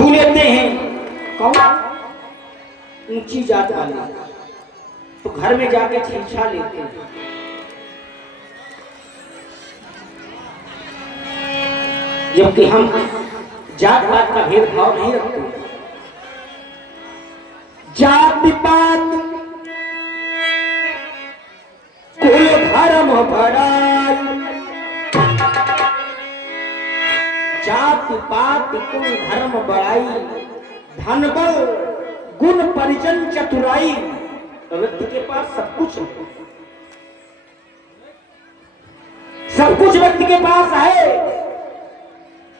छू लेते हैं। कौन? ऊंची जात वाले तो घर में जाके छीछा लेते हैं। जबकि हम जात पात का भेदभाव नहीं रखते। जात पात कुल धर्म बड़ाई, जात पात कुल धर्म बड़ाई, धन बल गुण परिजन चतुराई। व्यक्ति के पास सब कुछ है, सब कुछ व्यक्ति के पास है।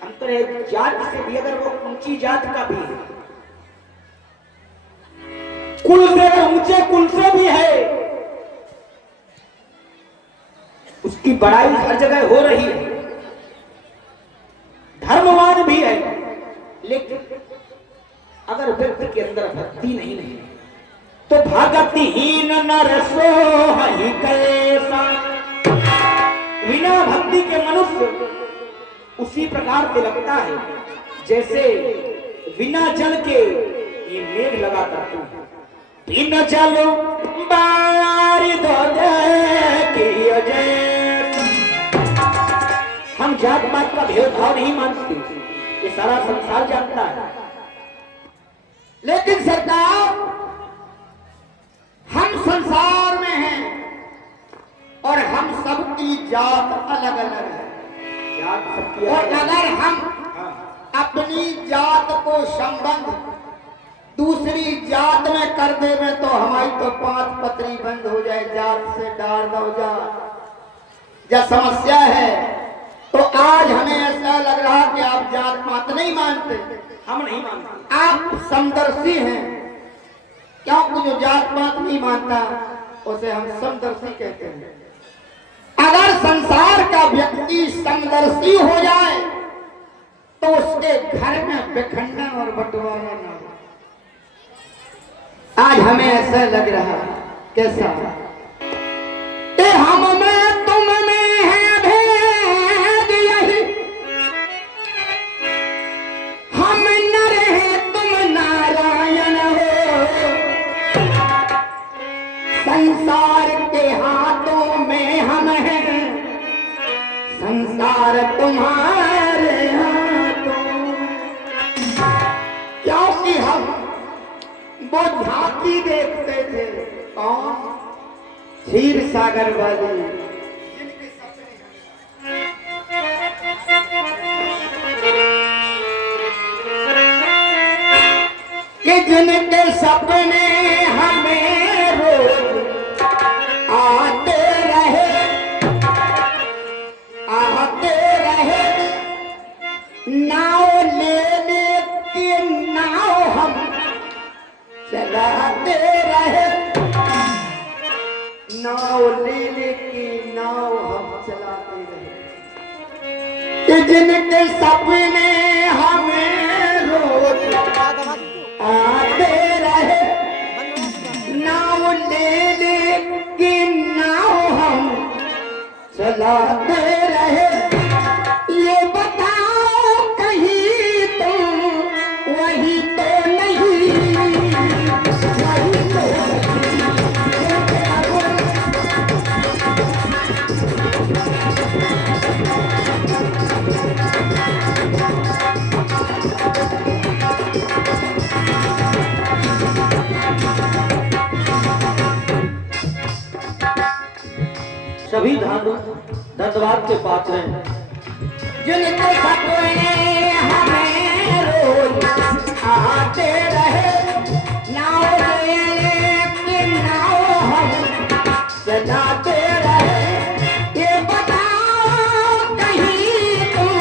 अंतर है जात से भी, अगर वो ऊंची जात का भी है, कुल से अगर ऊंचे कुल से भी है, उसकी बड़ाई हर जगह हो रही है, धर्मवान भी है। लेकिन अगर व्यक्ति के अंदर भक्ति नहीं है तो भक्तिहीन नर सोहि कैसा। बिना भक्ति के मनुष्य उसी प्रकार से लगता है जैसे बिना जल के ये मेघ लगा करते हैं। बिना जल बारिश हम जात पात का भेदभाव नहीं मानते, ये सारा संसार जानता है। लेकिन सरकार, हम संसार में हैं और हम सबकी जात अलग अलग है। जात सबकी और अगर हम अपनी जात को संबंध दूसरी जात में कर देवे तो हमारी तो 5 पत्री बंद हो जाए, जात से डार दो जा। जब समस्या है तो आज हमें ऐसा लग रहा कि आप जात पात नहीं मानते। हम नहीं मानते, आप समदर्शी हैं, क्योंकि जो जात पात नहीं मानता उसे हम समदर्शी कहते हैं। अगर संसार का व्यक्ति समदर्शी हो जाए तो उसके घर में विखंडन और बंटवारा न हो। आज हमें ऐसा लग रहा, कैसा कि हम में तुम में है भेद यही, हम नर हैं तुम नारायण हो। संसार के हाथों में हम हैं, संसार तुम्हारे हाथों। क्योंकि हम वो झांकी देखते थे, कौन? क्षीर सागर वाली, कि जिनके सपने हमें रोज आते रहे, आते रहे। नाव लेने की नाव हम चलाते रहे, नाव लेने की नाव हम चलाते रहे। कि जिनके सपने हमें रोज आते रहे, नाव लेने की नाव हम चलाते रहे। ये बताओ कहीं तुम वही तो नहीं, वही तो सभी धन्यवाद के पात्र हैं। जिनके सपने हमें रोज आते रहे, नाव लेने की नाव हम चलाते रहे। ये बताओ कहीं तुम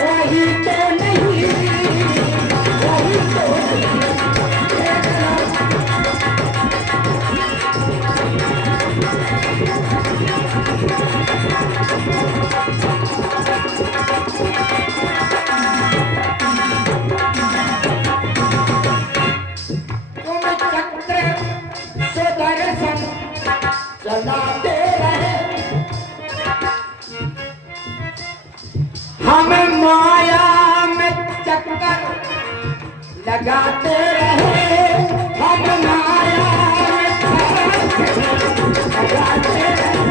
वही तो नहीं, वही तो चलाते रहे। हमें माया में चक्कर लगाते रहे हम माया लगाते रहे।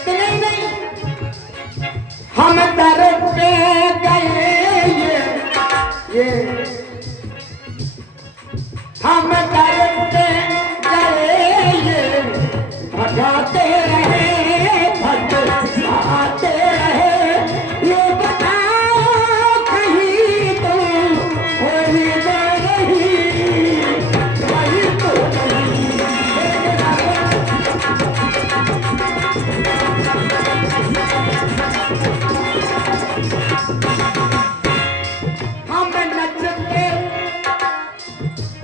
इतने ही नहीं, हम दर पे गए ये हम दर पे गए ये भगाते रहे भगाते रहे। ये बताओ कहीं तो वही तो नहीं, वही तो नहीं। हम नचते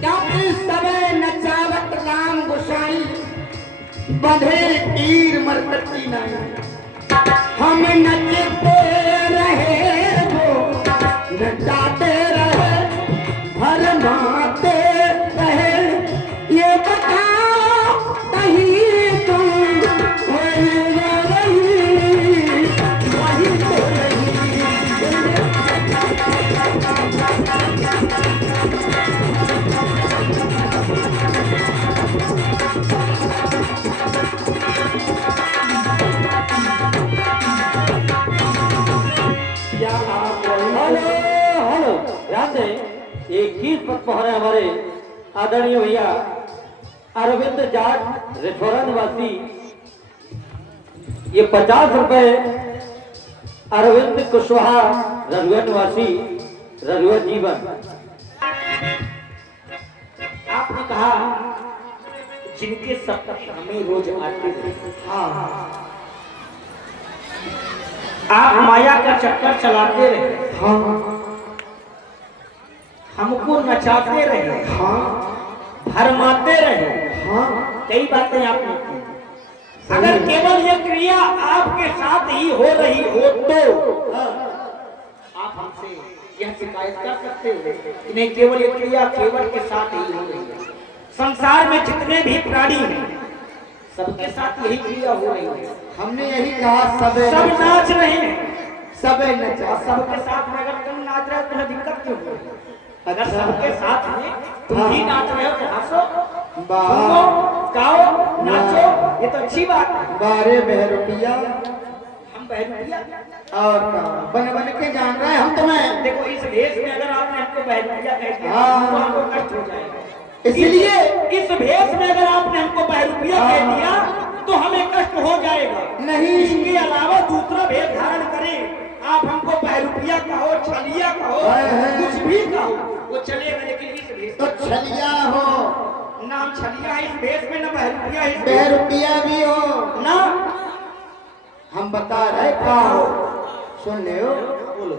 क्योंकि समय नचावत राम गोसाई बंधे तीर मरकती नहीं। हम नचते रहे वो नचाते रहे भरमाते रहे। ये बताओ कहीं तुम वही न रही, वही तो नहीं। क्या आप हेलो हेलो ध्यान दें, ये गीत पर पहुंचे हमारे आदरणीय भैया अरविंद जाट रिठौरा निवासी। ये 50 रुपए अरविंद कुशवाहा रघुआ निवासी रघुआ जीवन। आपने कहा जिनके सप्ताह हमें रोज आते थे। हाँ, आप माया का चक्कर चलाते रहे, हाँ हमको नचाते रहे, हाँ भरमाते रहे। हाँ कई बातें आपने की। अगर केवल ये क्रिया आपके साथ ही हो रही हो तो आप हमसे यह शिकायत कर सकते हो कि नहीं, केवल ये क्रिया केवल के साथ ही हो रही है। संसार में जितने भी प्राणी हैं सबके साथ यही क्रिया हो रही है। हमने यही कहा सब नाच रहे हैं, सबे नचा। सबके साथ में अगर तुम नाच रहे हो तो दिक्कत क्यों हो रही है? अगर सबके साथ में तुम हाँ। भी नाच रहे हो तो हंसो, वाह। घूमो, गाओ, नाचो, ये तो अच्छी बात है। बारे बहरूपिया हम बहरुपिया और का बन बन के जान रहे हैं हम तुम्हें। देखो, इस भेष में अगर आपने हमको बहरुपिया कह दिया हाँ। तो हमको कष्ट हो जाएगा। इसलिए इस भेष में अगर आपने हमको बहरुपिया कह हाँ। दिया तो हमें कष्ट हो जाएगा। नहीं। इसके अलावा दूसरा भेष धारण करें, आप हमको बहरुपिया कहो, छलिया कहो, है। कुछ भी कहो, वो चलेगा। लेकिन इस भेष तो छलिया हो, नाम छलिया है इस भेष में, ना बहरुपिया है इस भेष में। बहरूपिया भी हो ना हम बता रहे का हो। सुन ले हो बोलो।